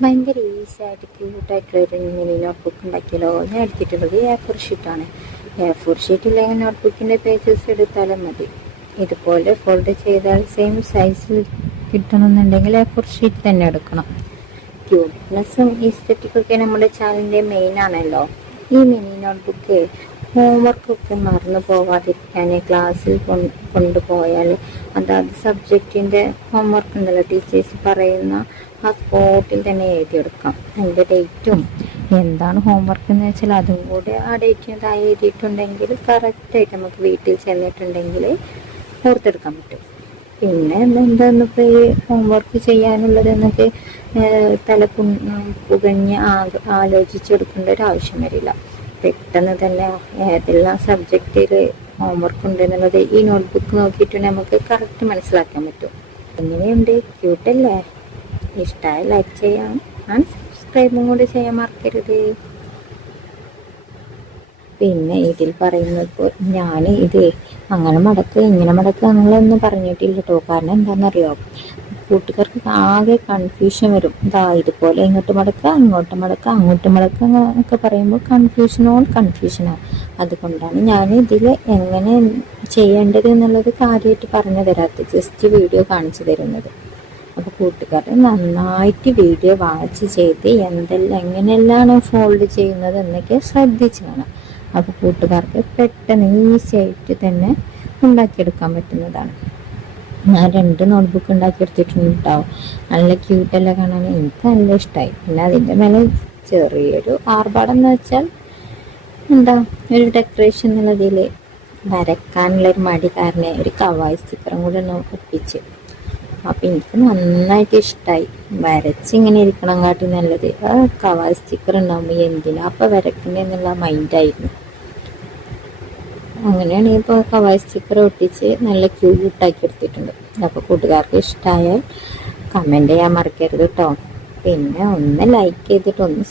ഭയങ്കര ഈസി ആയിട്ട് ക്യൂട്ടായിട്ടുള്ള ഒരു മിനി നോട്ട്ബുക്ക് ഉണ്ടാക്കിയല്ലോ. ഞാൻ എടുത്തിട്ടുള്ളത് A4 ഷീറ്റാണ്. A4 ഷീറ്റ് ഇല്ലെങ്കിൽ നോട്ട്ബുക്കിൻ്റെ പേജസ് എടുത്താലും മതി. ഇതുപോലെ ഫോൾഡ് ചെയ്താൽ സെയിം സൈസിൽ കിട്ടണമെന്നുണ്ടെങ്കിൽ A4 ഷീറ്റ് തന്നെ എടുക്കണം. ക്യൂട്ട്നെസ്സും ഈസ്തെറ്റിക്കൊക്കെ നമ്മുടെ ചാനലിൻ്റെ മെയിൻ ആണല്ലോ. ഈ മിനി നോട്ട്ബുക്ക് ഹോംവർക്കൊക്കെ മറന്നു പോവാതിരിക്കാൻ ക്ലാസ്സിൽ കൊണ്ടുപോയാൽ അതാത് സബ്ജക്റ്റിൻ്റെ ഹോംവർക്ക് ഉണ്ടല്ലോ, ടീച്ചേഴ്സ് പറയുന്ന ആ സ്പോട്ടിൽ തന്നെ എഴുതിയെടുക്കാം. അതിൻ്റെ ഡേറ്റും എന്താണ് ഹോംവർക്ക് എന്ന് വെച്ചാൽ അതും കൂടെ ആ ഡേറ്റിന് താഴെ എഴുതിയിട്ടുണ്ടെങ്കിൽ കറക്റ്റായിട്ട് നമുക്ക് വീട്ടിൽ ചെന്നിട്ടുണ്ടെങ്കിൽ ഓർത്തെടുക്കാൻ പറ്റും. പിന്നെ എന്താന്നിപ്പോൾ ഈ ഹോംവർക്ക് ചെയ്യാനുള്ളത് എന്നൊക്കെ പുകഞ്ഞ് ആലോചിച്ചെടുക്കേണ്ട ഒരു ആവശ്യം വരില്ല. പെട്ടെന്ന് തന്നെ ഏതെല്ലാം സബ്ജക്റ്റിൽ ഹോംവർക്ക് ഉണ്ടെന്നുള്ളത് ഈ നോട്ട്ബുക്ക് നോക്കിയിട്ട് നമുക്ക് കറക്റ്റ് മനസ്സിലാക്കാൻ പറ്റും. എങ്ങനെയുണ്ട്? ക്യൂട്ടല്ലേ? ഇഷ്ടമായി ലൈക്ക് ചെയ്യാം, സബ്സ്ക്രൈബും കൂടി ചെയ്യാൻ മറക്കരുത്. പിന്നെ ഇതിൽ പറയുന്നത് ഞാൻ ഇത് അങ്ങനെ മടക്കുക ഇങ്ങനെ മടക്കുക അങ്ങനെയൊന്നും പറഞ്ഞിട്ടില്ല കേട്ടോ. കാരണം എന്താണെന്നറിയോ, കൂട്ടുകാർക്ക് ആകെ കൺഫ്യൂഷൻ വരും. ഇതുപോലെ ഇങ്ങോട്ട് മടക്കുക അങ്ങോട്ട് മടക്കുക അങ്ങോട്ട് മടക്കുക എന്നൊക്കെ പറയുമ്പോൾ കൺഫ്യൂഷനാണ്. അതുകൊണ്ടാണ് ഞാൻ ഇതിൽ എങ്ങനെ ചെയ്യേണ്ടത് എന്നുള്ളത് കാര്യമായിട്ട് പറഞ്ഞു തരാത്തത്, ജസ്റ്റ് വീഡിയോ കാണിച്ചു തരുന്നത്. അപ്പോൾ കൂട്ടുകാർ നന്നായിട്ട് വീഡിയോ വാച്ച് ചെയ്ത് എങ്ങനെയെല്ലാം ഫോൾഡ് ചെയ്യുന്നത് എന്നൊക്കെ ശ്രദ്ധിച്ച് കാണാം. അപ്പോൾ കൂട്ടുകാർക്ക് പെട്ടെന്ന് ഈസി ആയിട്ട് തന്നെ ഉണ്ടാക്കിയെടുക്കാൻ പറ്റുന്നതാണ്. ഞാൻ 2 നോട്ട്ബുക്ക് ഉണ്ടാക്കിയെടുത്തിട്ടുണ്ട് കേട്ടോ. നല്ല ക്യൂട്ടല്ല കാണാൻ, എനിക്ക് നല്ല ഇഷ്ടമായി. പിന്നെ അതിൻ്റെ മേലെ ചെറിയൊരു ആർഭാടം വെച്ചാൽ ഒരു ഡെക്കറേഷൻ എന്നുള്ളതിൽ വരക്കാനുള്ളൊരു മടി കാരണം ഒരു കവായി സ്റ്റിക്കറും കൂടെ ഒപ്പിച്ച്. അപ്പം എനിക്ക് നന്നായിട്ട് ഇഷ്ടമായി. വരച്ചിങ്ങനെ ഇരിക്കണം കാട്ടി നല്ലത് ആ കവായി സ്റ്റിക്കർ ഉണ്ടാകുമ്പോൾ എന്തിനാ അപ്പം വരക്കുന്നത് എന്നുള്ള മൈൻഡായിരുന്നു. അങ്ങനെയാണ് ഇപ്പോൾ കവായി സ്റ്റിക്കർ ഒട്ടിച്ച് നല്ല ക്യൂട്ടാക്കി എടുത്തിട്ടുണ്ട്. അപ്പോൾ കൂട്ടുകാർക്ക് ഇഷ്ടമായാൽ കമൻറ്റ് ചെയ്യാൻ മറക്കരുത് കേട്ടോ. പിന്നെ ഒന്ന് ലൈക്ക് ചെയ്തിട്ട് ഒന്ന്